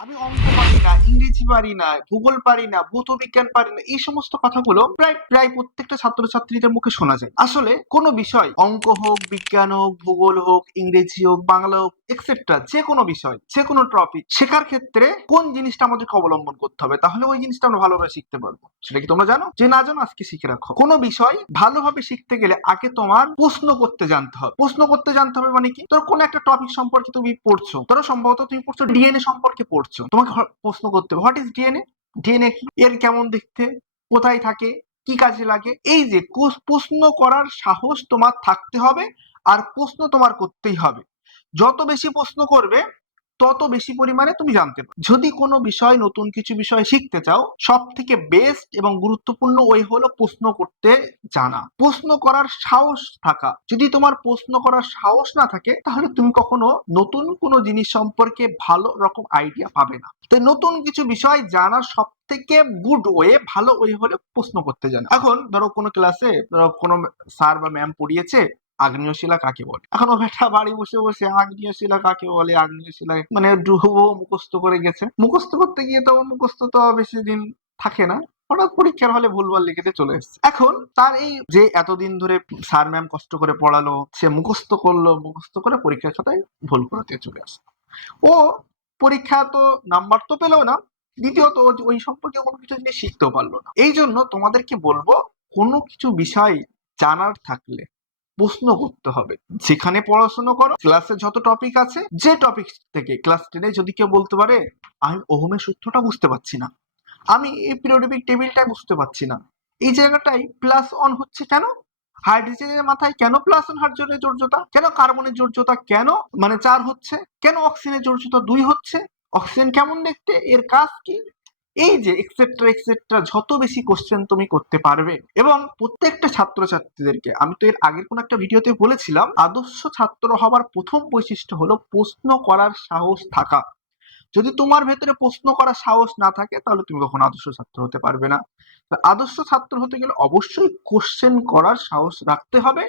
আমি অঙ্ক পারি না, ইংরেজি পারি না, ভূগোল পারি না, ভৌত বিজ্ঞান পারি না, এই সমস্ত কথাগুলো প্রায় প্রায় প্রত্যেকটা ছাত্রছাত্রীদের মুখে শোনা যায়। আসলে কোনো বিষয়, অঙ্ক হোক, বিজ্ঞান হোক, ভূগোল হোক, ইংরেজি হোক, বাংলা হোক, এক্সেট্রা, যে কোনো বিষয়, যে কোনো টপিক শেখার ক্ষেত্রে কোন জিনিসটা আমাদেরকে অবলম্বন করতে হবে, তাহলে ওই জিনিসটা আমরা ভালোভাবে শিখতে পারবো। সেটা কি তোমরা জানো? যে না জানো, আজকে শিখে রাখো। কোনো বিষয় ভালোভাবে শিখতে গেলে আগে তোমার প্রশ্ন করতে জানতে হবে। প্রশ্ন করতে জানতে হবে মানে কি? ধরো কোনো একটা টপিক সম্পর্কে তুমি পড়ছো, ধরো সম্ভবত তুমি পড়ছো ডিএনএ সম্পর্কে পড়ছো, তোমাকে প্রশ্ন করতে হবে, হোয়াট ইজ ডিএনএ? ডিএনএ কি? এর কেমন দেখতে? কোথায় থাকে? কি কাজে লাগে? এই যে প্রশ্ন করার সাহস তোমার থাকতে হবে, আর প্রশ্ন তোমার করতেই হবে। যত বেশি প্রশ্ন করবে তত বেশি পরিমাণে তুমি জানতে পারবে। যদি কোনো বিষয়, নতুন কিছু বিষয় শিখতে চাও, সব থেকে বেস্ট এবং গুরুত্বপূর্ণ ওই হলো প্রশ্ন করতে জানা, প্রশ্ন করার সাহস থাকা। যদি তোমার প্রশ্ন করার সাহস না থাকে, তাহলে তুমি কখনো নতুন কোনো জিনিস সম্পর্কে ভালো রকম আইডিয়া পাবে না। তো নতুন কিছু বিষয় জানার সব থেকে গুড ওয়ে, ভালো ওয়ে হলো প্রশ্ন করতে জানা। এখন ধরো কোনো ক্লাসে, ধরো কোনো স্যার বা ম্যাম পড়িয়েছে আগ্নেয় শিলা কাকে বলে। এখন ও বেটা বাড়ি বসে বসে আগ্নেয় শিলা কাকে বলে, আগ্নেয় শিলা মানে ডুবো মুখস্থ করে গেছে। মুখস্থ করতে গিয়ে তো মুখস্থ তো বেশি দিন থাকে না, হঠাৎ পরীক্ষার হলে ভুলভাল লিখেতে চলে এসেছে। এখন তার এই যে এতদিন ধরে স্যার ম্যাম কষ্ট করে পড়ালো, সে মুখস্থ করলো, মুখস্থ করে পরীক্ষার খাতায় ভুল করাতে চলে আসলো। ও পরীক্ষা তো নাম্বার তো পেলো না, দ্বিতীয়ত ওই সম্পর্কে কোনো কিছু জিনিস শিখতেও পারলো না। এই জন্য তোমাদেরকে বলবো, কোনো কিছু বিষয় জানার থাকলে প্রশ্ন করতে হবে। যেখানে পড়াশোনা করো, ক্লাসে যত টপিক আছে, যে টপিক থেকে ক্লাস 10-এ যদি কেউ বলতে পারে আমি ওহমের সূত্রটা বুঝতে পারছি না, আমি এই পিরিয়ডিক টেবিলটা বুঝতে পারছি না, এই জায়গাটাই প্লাস অন হচ্ছে কেন? হাইড্রোজেনের মাথায় কেন প্লাস অন? হাইড্রোজেনের জোড়জোতা কেন? কার্বনের জোড়জোতা কেন মানে 4 হচ্ছে? কেন অক্সিজেনের জোড়জোতা 2 হচ্ছে? অক্সিজেন কেমন দেখতে? এর কাজ কি? এই যে এক্সেট্রা এক্সেট্রা, যত বেশি কোশ্চেন তুমি করতে পারবে। এবং প্রত্যেকটা ছাত্রছাত্রীদেরকে, আমি তো এর আগের কোন একটা ভিডিওতে বলেছিলাম, আদর্শ ছাত্র হবার প্রথম বৈশিষ্ট্য হলো প্রশ্ন করার সাহস থাকা। যদি তোমার ভেতরে প্রশ্ন করার সাহস না থাকে, তাহলে তুমি কখনো আদর্শ ছাত্র হতে পারবে না। আদর্শ ছাত্র হতে গেলে অবশ্যই কোশ্চেন করার সাহস রাখতে হবে,